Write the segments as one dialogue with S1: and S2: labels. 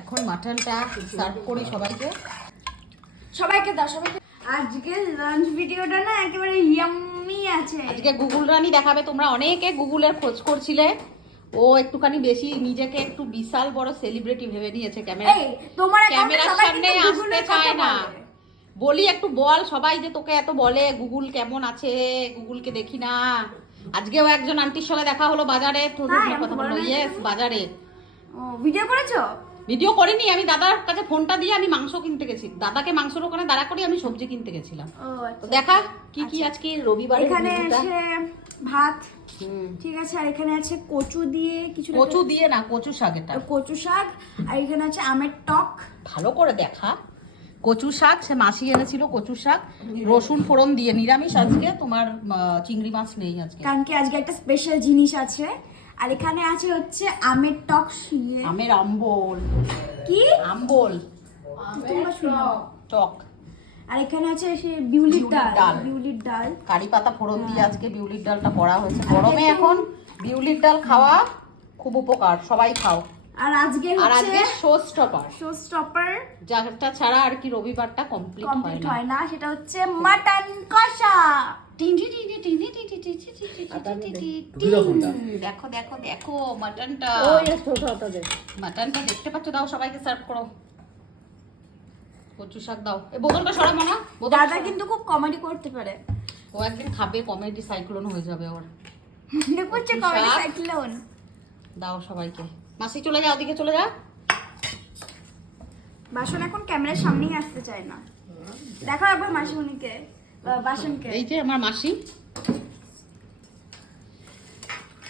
S1: এখন মাটনটা সার্ভ করি সবাইকে।
S2: সবাইকে দাও সবাইকে আজকে লাঞ্চ ভিডিওটা না একেবারে ইয়াম্মি আছে।
S1: আজকে গুগল রানী দেখাবে তোমরা অনেকে গুগলের খোঁজ করছিলে। ও একটুখানি বেশি নিজেকে একটু বিশাল বড় সেলিব্রিটি ভেবে নিয়েছে ক্যামেরা
S2: তোমার
S1: ক্যামেরার সামনে আসতে চায় না।
S2: বলি।
S1: একটু বল সবাই যে তোকে এত বলে গুগল কেমন আছে? গুগলকে দেখি না। আজকেও একজন আন্টির সঙ্গে দেখা হলো বাজারে। কথা বলল
S2: বলো।
S1: ইয়েস বাজারে।
S2: ও ভিডিও করেছ?
S1: ভিডিও করিনি আমি দাদার কাছে ফোনটা দিয়ে আমি মাংস কিনতে গেছি। দাদাকে মাংসের ওখানে দাঁড়া করে আমি সবজি কিনতে গেছিলাম। তো
S2: আচ্ছা।
S1: দেখা কি কি আজকে রবিবার
S2: এখানে আছে ভাত ঠিক আছে আর এখানে আছে কচু দিয়ে কিছু
S1: কচু দিয়ে না কচু শাক এটা।
S2: কচু শাক আর এখানে আছে আমের টক।
S1: ভালো করে দেখা। কচু শাক সে মাসি এনেছিল কচু শাক। রসুন ফোড়ন দিয়ে নিরামিষ আজকে তোমার চিংড়ি মাছ নেই আজকে।
S2: কারণ কি আজকে একটা স্পেশাল জিনিস আছে। আর এখানে আছে হচ্ছে আমের টক শিয়ে
S1: আমের আম্বল।
S2: কি?
S1: আম্বল। টক।
S2: আর এখানে আছে সে বিউলির
S1: বিউলির
S2: ডাল
S1: ডাল।
S2: বিউলির ডাল।
S1: কারি পাতা ফোড়ন দিয়ে আজকে বিউলির ডালটা করা হয়েছে। গরমে এখন বিউলির ডাল খাওয়া খুব উপকার। সবাই খাও।
S2: আর আজকে
S1: আর আজকে শো স্টপার
S2: শো স্টপার
S1: যাটা ছাড়া আর কি রবিবারটা কমপ্লিট হয় না
S2: হয় না সেটা হচ্ছে মাটন কষা
S1: দেখো দেখো দেখো মাটনটা মাটনটা দেখতে পাচ্ছ দাও সবাইকে সার্ভ করো কচু শাক দাও এই বোতলটা সরাবো না
S2: দাদা কিন্তু খুব কমেডি করতে পারে
S1: ও একদিন খাবে কমেডি সাইক্লোন হয়ে যাবে ওর
S2: দেখো হচ্ছে
S1: শাক।
S2: কমেডি সাইক্লোন
S1: দাও সবাইকে মাসি চলে যা ওদিকে চলে যা।
S2: বাসন এখন ক্যামেরার সামনেই আসতে চায় না। দেখো একবার মাসিমণিকে বা বাসনকে।
S1: এই যে আমার মাসি।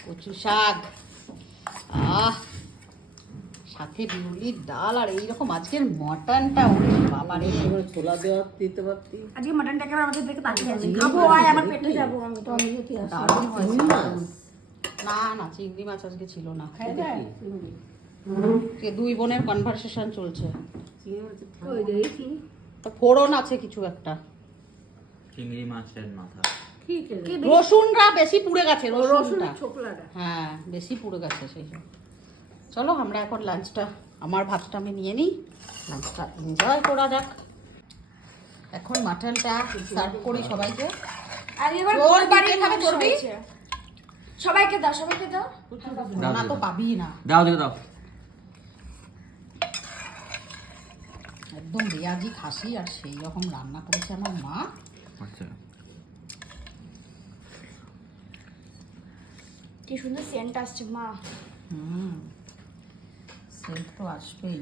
S1: কচু শাক। আহ সাথে বিউলির ডাল আর এইরকম আজকের মটনটা ওরে বাবারে।
S3: ছোলা দেওয়া দিতে পারতি?
S2: আজকে মাটনটা একেবারে আমাদের দেখে তাকিয়ে আছে খাব আয় আমার পেটে যাব আমি তো আমি
S1: দারুণ হয়েছে? না না চিংড়ি মাছ আজকে ছিল না। যে দুই বোনের কনভারসেশন চলছে। ফোড়ন আছে কিছু একটা।
S4: চিংড়ি মাছের মাথা।
S2: কি
S1: রসুনরা বেশি পুড়ে গেছে রসুনটা। হ্যাঁ বেশি পুড়ে গেছে সেই। চলো আমরা এখন লাঞ্চটা আমার ভাতটা আমি নিয়ে নিই। লাঞ্চটা এনজয় করা যাক। এখন মাটনটা সার্ভ করি সবাইকে।
S2: আর এবার
S1: তোর
S2: তোর
S1: খাবে, করবি?
S2: সবাইকে দাও সবাইকে দাও।
S1: না তো পাবি না।
S4: দাও দিয়ে দাও।
S1: একদম রেয়াজি খাসি আর সেই রকম রান্না করেছে আমার মা।
S4: আচ্ছা।
S2: কি সুন্দর সেন্ট আসছে মা।
S1: হুম সেন্ট তো আসবেই।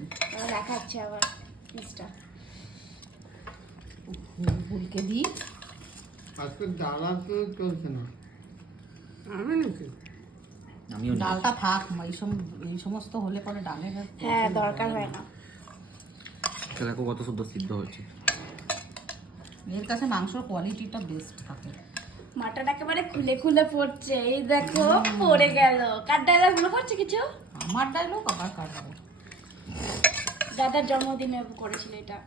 S2: দেখাচ্ছে আবার পিসটা
S1: বুলকে দিই
S3: আজকে ডাল আজকে চলছে না। আমি নাকি
S4: আমিও
S1: ডালটা থাক এই সম- এই সমস্ত হলে পরে ডালের
S2: হ্যাঁ দরকার হয় না।
S4: আচ্ছা, দেখো কত শুদ্ধ সিদ্ধ হচ্ছে
S1: এর কাছে মাংসর কোয়ালিটিটা বেস্ট থাকে।
S2: মাটন একেবারে খুলে খুলে পড়ছে। এই দেখো পড়ে গেল। কার ডায়লগগুলো পড়ছে কিছু?
S1: আমার ডায়লগ আবার কাটাবো
S2: দাদার জন্মদিনে করেছিল এটা।